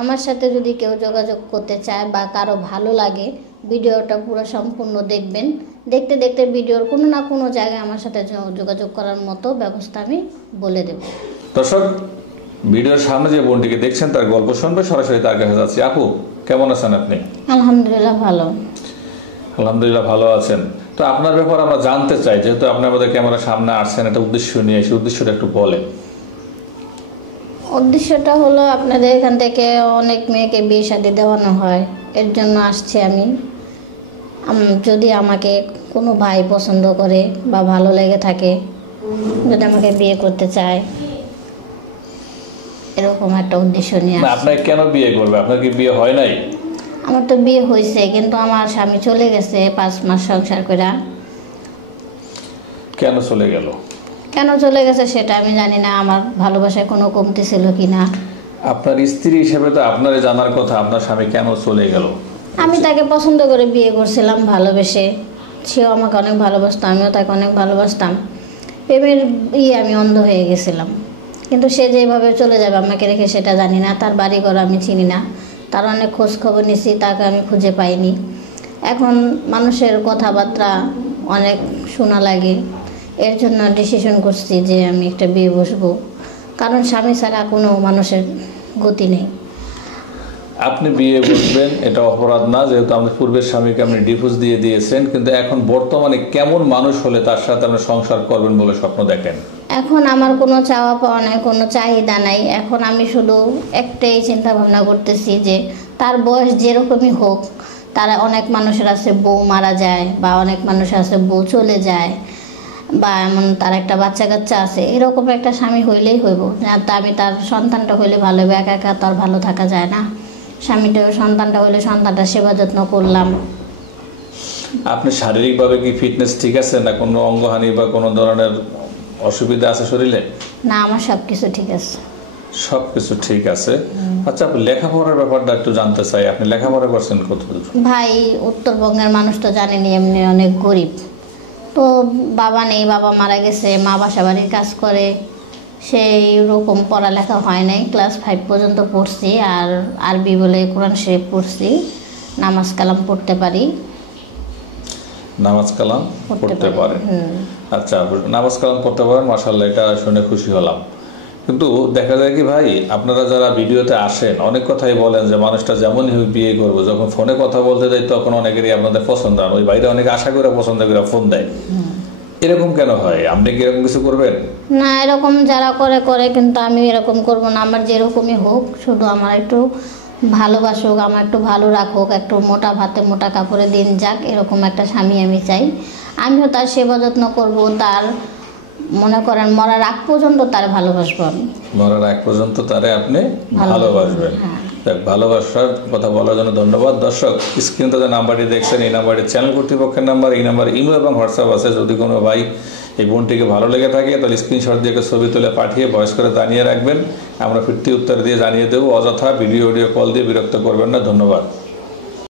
আমার সাথে যদি কেউ যোগাযোগ করতে চায় বা কারো ভালো লাগে, ভিডিওটা পুরো সম্পূর্ণ দেখবেন। দেখতে দেখতে ভিডিওর কোনো না কোনো জায়গায় আমার সাথে যোগাযোগ করার মতো ব্যবস্থা আমি বলে দেব। দর্শক, ভিডিওর সামনে যে বোনটিকে দেখছেন তার গল্প শুনবে, সরাসরি তার কাছে যাচ্ছি। আপু, কেমন আছেন আপনি? আলহামদুলিল্লাহ ভালো। আলহামদুলিল্লাহ ভালো আছেন। তো আপনার ব্যাপারে আমরা জানতে চাই, যেহেতু আপনি আমাদের ক্যামেরার সামনে আসছেন, একটা উদ্দেশ্য নিয়ে এসে উদ্দেশ্যটা একটু বলেন। উদ্দেশ্যটা হলো আপনাদের এখান থেকে অনেক মেয়েকে বিয়ে শাদী দেওয়ানো হয়, এর জন্য আসছি আমি। যদি আমাকে কোনো ভাই পছন্দ করে বা ভালো লেগে থাকে, যদি আমাকে বিয়ে করতে চায়, এরকম একটা উদ্দেশ্য নিয়ে আসছি। আপনাকে কেন বিয়ে করবে? আপনার কি বিয়ে হয় নাই? আমার তো বিয়ে হয়েছে, কিন্তু আমার স্বামী চলে গেছে 5 মাস সংসার করে। কেন চলে গেল? কেন চলে গেছে সেটা আমি জানি না, আমার ভালোবাসায় কোনো কমতি ছিল কি না। আপনার স্ত্রী হিসেবে তো আপনারই জানার কথা, আপনার স্বামী কেন চলে গেল। আমি তাকে পছন্দ করে বিয়ে করছিলাম, ভালোবেসে। সেও আমাকে অনেক ভালোবাসতো, আমিও তাকে অনেক ভালোবাসতাম। প্রেমের আমি অন্ধ হয়ে গেছিলাম। কিন্তু সে যেভাবে চলে যাবে আমাকে রেখে সেটা জানি না। তার বাড়িঘর আমি চিনি না, তার অনেক খোঁজ খবর নিছি, তাকে আমি খুঁজে পাইনি। এখন মানুষের কথাবার্তা অনেক শোনা লাগে, এর জন্য ডিসিশন করছি যে আমি একটা বিয়ে বসবো, কারণ স্বামী ছাড়া কোনো মানুষের গতি নেই। আপনি বিয়ে বসবেন, এটা অপরাধ না, যেহেতু আমাদের পূর্বের স্বামীকে আপনি ডিভোর্স দিয়ে দিয়েছেন। কিন্তু এখন বর্তমানে কেমন মানুষ হলে তার সাথে আপনি সংসার করবেন বলে স্বপ্ন দেখেন? এখন আমার কোনো চাওয়া পাওয়া নাই, কোনো চাহিদা নাই। এখন আমি শুধু একটাই চিন্তা ভাবনা করতেছি যে তার বয়স যেরকমই হোক, তারা অনেক মানুষের আছে বউ মারা যায়, বা অনেক মানুষের আছে বউ চলে যায়, বা এমন তার একটা বাচ্চা কাচ্চা আছে, এরকম একটা স্বামী হইলেই হইব। তা আমি তার সন্তানটা হইলে ভালো হবে, একা একা তো আর ভালো থাকা যায় না। স্বামীটা সন্তানটা হইলে সন্তানটা সেবা যত্ন করলাম। আপনি শারীরিকভাবে কি ফিটনেস ঠিক আছে, না কোনো অঙ্গহানি বা কোনো ধরনের অসুবিধা আছে শরীরে? না, আমার সব কিছু ঠিক আছে। সব কিছু ঠিক আছে। আচ্ছা, আপনি লেখাপড়ার ব্যাপারটা একটু জানতে চাই। আপনি লেখাপড়া করছেন কতদূর? ভাই, উত্তরবঙ্গের মানুষ তো জানেনি, এমনি অনেক গরিব। তো বাবা নেই, বাবা মারা গেছে, মা বাসা বাড়ির কাজ করে। সেই রকম পড়ালেখা হয় নাই, ক্লাস 5 পর্যন্ত পড়ছি। আর আরবি বলে কোরআন শরীফ পড়ছি, নামাজ কালাম পড়তে পারি। নামাজ কালাম পড়তে পারেন? আচ্ছা, নামাজ কালাম পড়তে পারেন, মাশাআল্লাহ, এটা শুনে খুশি হলাম। কিন্তু দেখা যায় কি ভাই, আপনারা যারা ভিডিওতে আসেন অনেক কথাই বলেন যে মানুষটা যেমনই হোক বিয়ে করবো। যখন ফোনে কথা বলতে যাই তখন অনেকেরই আপনাদের পছন্দ হয়, ওই বাইরে অনেকে আশা করে পছন্দ করে ফোন দেয়। এরকম কেন হয়? আপনি কি এরকম কিছু করবেন? না, এরকম যারা করে করে, কিন্তু আমি এরকম করব না। আমার যেরকমই হোক, শুধু আমার একটু ভালোবাসুক, আমার একটু ভালো রাখুক, একটু মোটা ভাতে মোটা কাপড়ে দিন যাক, এরকম একটা স্বামী আমি চাই। আমিও তার সেবা যত্ন করব, তার মনে করেন মরার আগ পর্যন্ত তার ভালোবাসবো আমি। মরার আগ পর্যন্ত তারে আপনি ভালোবাসবেন। ভালোবাসার কথা বলার জন্য ধন্যবাদ। দর্শক, স্ক্রিনে যে নাম্বারটি দেখছেন, এই নাম্বারটি চ্যানেল কর্তৃপক্ষের নাম্বার। এই নাম্বার ইমো এবং হোয়াটসঅ্যাপ আছে। যদি কোনো ভাই এই বোনটিকে ভালো লেগে থাকে তাহলে স্ক্রিনশট দিয়ে ছবি তুলে পাঠিয়ে ভয়েস করে জানিয়ে রাখবেন। আমরা ফিরতি উত্তর দিয়ে জানিয়ে দেবো। অযথা ভিডিও কল দিয়ে বিরক্ত করবেন না। ধন্যবাদ।